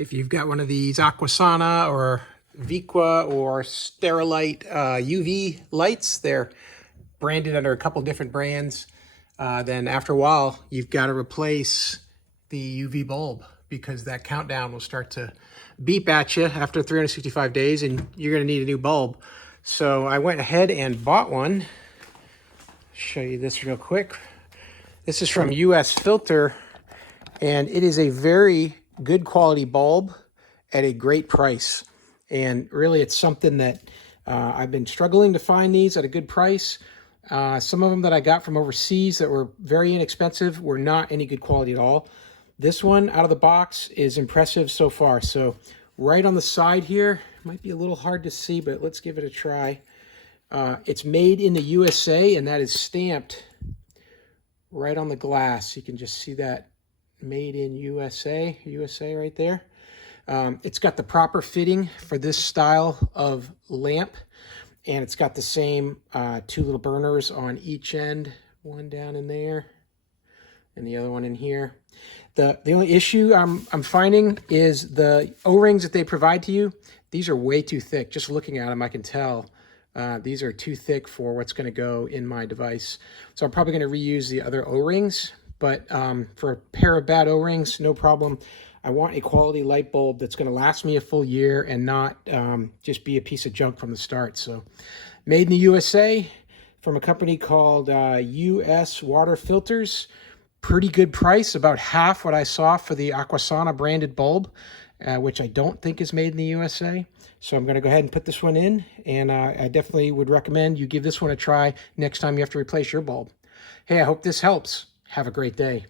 If you've got one of these Aquasana or VIQUA or Sterilite UV lights, they're branded under a couple different brands. Then after a while, you've got to replace the UV bulb because that countdown will start to beep at you after 365 days and you're going to need a new bulb. So I went ahead and bought one. Show you this real quick. This is from US Filter, and it is a very good quality bulb at a great price. And really it's something that I've been struggling to find these at a good price. Some of them that I got from overseas that were very inexpensive were not any good quality at all. This one out of the box is impressive so far. So right on the side here, might be a little hard to see, but let's give it a try. It's made in the USA, and that is stamped right on the glass. You can just see that made in USA right there. It's got the proper fitting for this style of lamp, and it's got the same two little burners on each end, one down in there and the other one in here. The only issue I'm finding is the O-rings that they provide to you. These are way too thick. Just looking at them, I can tell these are too thick for what's going to go in my device. So I'm probably going to reuse the other O-rings, but for a pair of bad O-rings, no problem. I want a quality light bulb that's going to last me a full year and not just be a piece of junk from the start. So made in the USA from a company called US Water Filters. Pretty good price, about half what I saw for the Aquasana branded bulb, which I don't think is made in the USA. So I'm going to go ahead and put this one in, and I definitely would recommend you give this one a try next time you have to replace your bulb. Hey, I hope this helps. Have a great day.